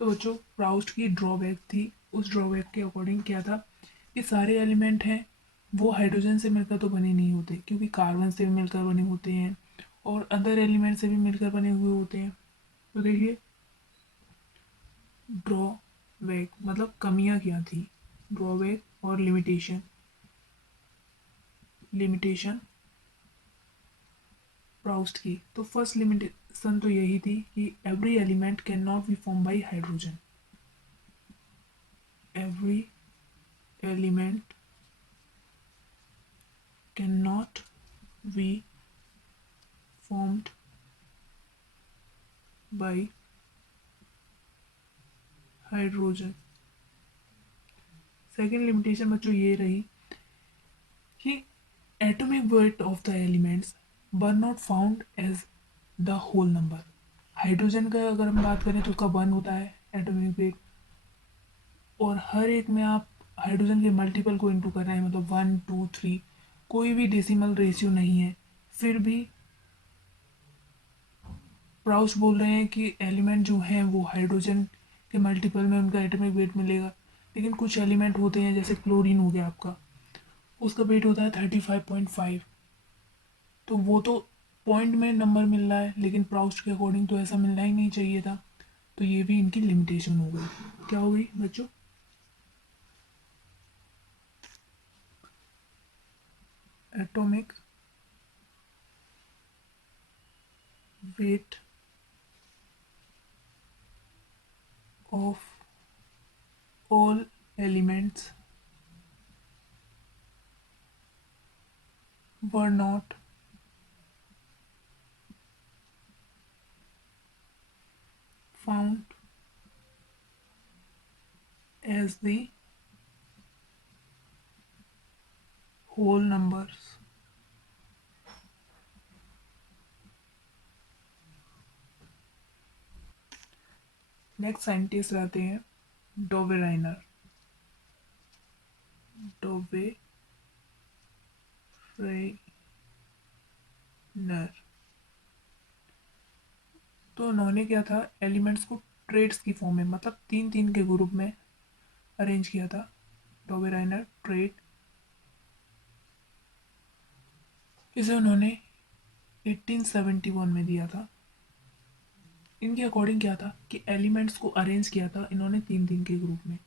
तो बच्चों प्राउस्ट की ड्रॉबैक थी, उस ड्रॉबैक के अकॉर्डिंग क्या था कि सारे एलिमेंट हैं वो हाइड्रोजन से मिलकर तो बने नहीं होते, क्योंकि कार्बन से भी मिलकर बने होते हैं और अदर एलिमेंट से भी मिलकर बने हुए होते हैं। तो देखिए ड्रॉबैक मतलब कमियां क्या थी, ड्रॉबैक और लिमिटेशन। लिमिटेशन प्राउस्ट की, तो फर्स्ट लिमिटेशन तो यही थी कि every element can not be form by hydrogen. Every element can not be formed by hydrogen. Second limitation बच्चों ये रही कि atomic weight of the elements were not found as the whole number. Hydrogen का अगर हम बात करें तो उसका 1 होता है एटॉमिक वेट, और हर एक में आप हाइड्रोजन के मल्टीपल को इंटू कर रहे हैं, मतलब 1 2 3, कोई भी डेसिमल रेशियो नहीं है। फिर भी प्राउस बोल रहे हैं कि एलिमेंट जो हैं वो हाइड्रोजन के मल्टीपल में उनका एटॉमिक वेट मिलेगा। लेकिन कुछ एलिमेंट होते हैं जैसे क्लोरीन हो गया आपका, उसका वेट होता है 35.5। तो वो तो पॉइंट में नंबर मिल रहा है, लेकिन प्राउस्ट के अकॉर्डिंग तो ऐसा मिलना ही नहीं चाहिए था। तो ये भी इनकी लिमिटेशन हो गई। क्या हो गई बच्चों? Atomic weight of all elements were not found as the whole numbers. Next scientist रहते हैं डोवेराइनर। डोवेराइनर, तो उन्होंने क्या था, एलिमेंट्स को ट्रेड्स की फॉर्म में, मतलब 3 3 के ग्रुप में अरेंज किया था। डोवेराइनर ट्रेड, इसे उन्होंने 1871 में दिया था। इनके अकॉर्डिंग क्या था कि एलिमेंट्स को अरेंज किया था इन्होंने 3 3 के ग्रुप में।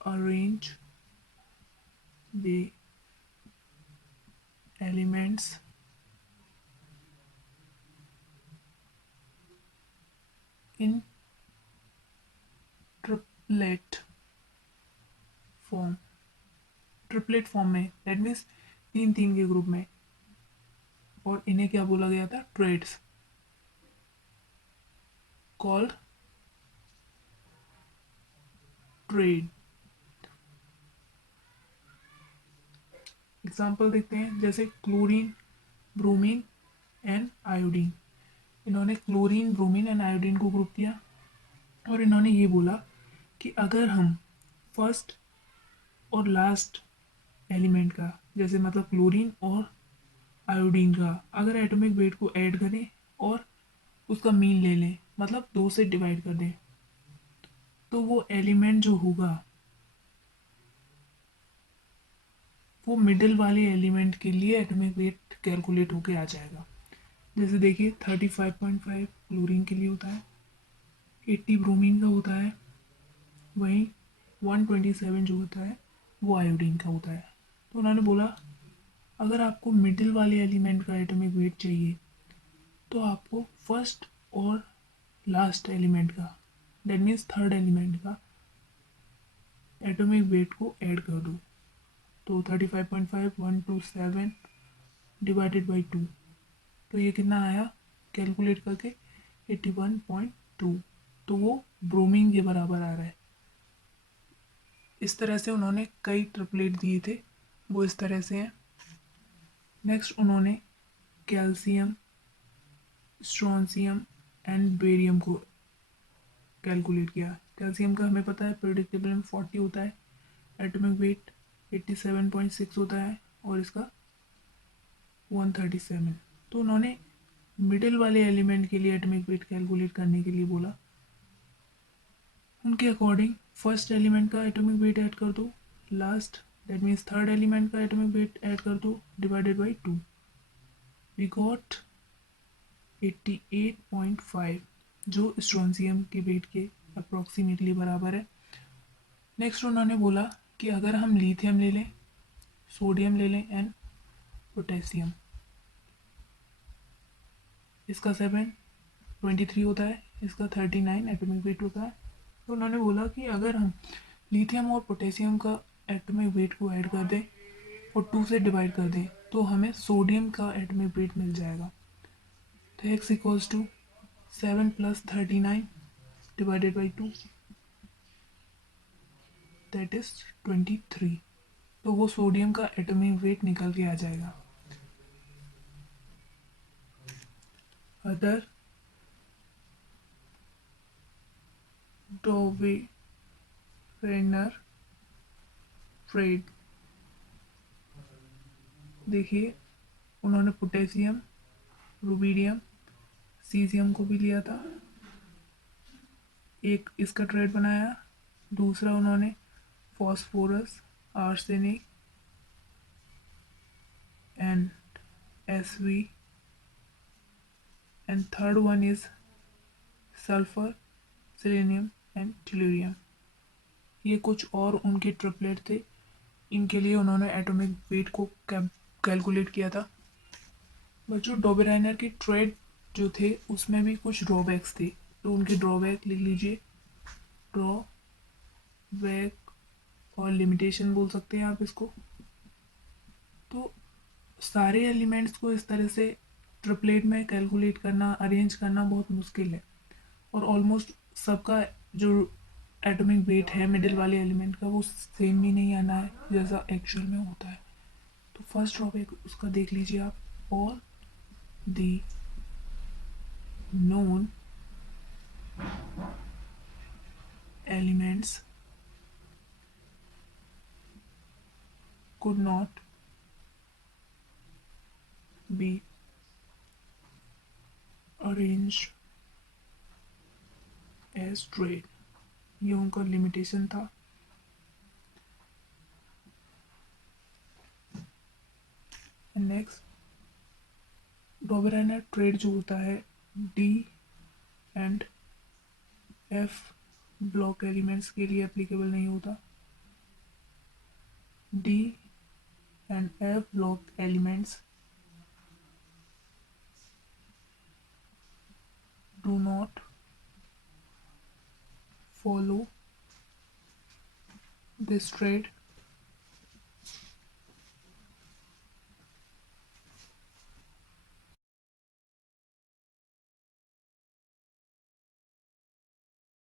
Arrange the elements in triplet form. Triplet form में, दैट मीन्स 3 3 के ग्रुप में, और इन्हें क्या बोला गया था, ट्रेड्स, कॉल्ड ट्रेड। एग्जाम्पल देखते हैं, जैसे क्लोरीन, ब्रोमीन एंड आयोडीन। इन्होंने क्लोरीन, ब्रोमीन एंड आयोडीन को ग्रुप किया, और इन्होंने ये बोला कि अगर हम फर्स्ट और लास्ट एलिमेंट का, जैसे मतलब क्लोरीन और आयोडीन का, अगर एटॉमिक वेट को ऐड करें और उसका मीन ले लें, मतलब 2 से डिवाइड कर दें, तो वो एलिमेंट जो होगा वो मिडिल वाले एलिमेंट के लिए एटॉमिक वेट कैलकुलेट होके आ जाएगा। जैसे देखिए 35.5 क्लोरीन के लिए होता है, 80 ब्रोमीन का होता है, वहीं 127 जो होता है वो आयोडीन का होता है। तो उन्होंने बोला अगर आपको मिडिल वाले एलिमेंट का एटॉमिक वेट चाहिए तो आपको फर्स्ट और लास्ट एलिमेंट का, दैट मीन्स थर्ड एलिमेंट का एटॉमिक वेट को ऐड कर दो। तो 35.5 127 डिवाइडेड बाई 2, तो ये कितना आया कैलकुलेट करके, 81.2। तो वो ब्रोमीन के बराबर आ रहा है। इस तरह से उन्होंने कई ट्रिपलेट दिए थे, वो इस तरह से हैं। नेक्स्ट उन्होंने कैल्शियम, स्ट्रॉन्सियम एंड बेरियम को कैलकुलेट किया। कैल्शियम का हमें पता है पीरियोडिक टेबल में 40 होता है, एटॉमिक वेट 87.6 होता है, और इसका 137। तो उन्होंने मिडिल वाले एलिमेंट के लिए एटॉमिक वेट कैलकुलेट करने के लिए बोला, उनके अकॉर्डिंग फर्स्ट एलिमेंट का एटॉमिक वेट ऐड कर दो, last that means third element का एटॉमिक वेट ऐड कर दो, डिवाइडेड बाई 2, वी गॉट 88.5, जो स्ट्रोंशियम के वेट के अप्रॉक्सीमेटली बराबर है। नेक्स्ट उन्होंने बोला कि अगर हम लिथियम ले लें, सोडियम ले लें एंड पोटेशियम, इसका 723 होता है, इसका 39 एटॉमिक वेट होता है। तो उन्होंने बोला कि अगर हम लिथियम और पोटेशियम का एटॉमिक वेट को ऐड कर दें और 2 से डिवाइड कर दें तो हमें सोडियम का एटॉमिक वेट मिल जाएगा। तो x equals to 7 + 39 divided by 2, that is 23। तो वो सोडियम का एटॉमिक वेट निकल के आ जाएगा। अदर डोवेरेनर ट्रेड, देखिए उन्होंने पोटेशियम, रुबीडियम, सीजियम को भी लिया था, एक इसका ट्रेड बनाया। दूसरा उन्होंने phosphorus, arsenic and SV, and third one is sulphur, selenium and tellurium. ये कुछ और उनके ट्रिपलेट थे, इनके लिए उन्होंने एटॉमिक वेट को कैलकुलेट किया था। बच्चों डोबेराइनर के ट्रेड जो थे उसमें भी कुछ ड्रॉबैक्स थे, तो उनके ड्रॉबैक लिख लीजिए, ड्रॉबैक और लिमिटेशन बोल सकते हैं आप इसको। तो सारे एलिमेंट्स को इस तरह से ट्रिपलेट में कैलकुलेट करना, अरेंज करना बहुत मुश्किल है, और ऑलमोस्ट सबका जो एटॉमिक वेट है मिडिल वाले एलिमेंट का वो सेम भी नहीं आना है जैसा एक्चुअल में होता है। तो फर्स्ट ड्रॉबैक उसका देख लीजिए आप, all the known elements could not be arranged as trade, ये उनका लिमिटेशन था। नेक्स्ट डोबेराइनर ट्रेड जो होता है D and F block elements के लिए एप्लीकेबल नहीं होता। D and F block elements do not follow this trade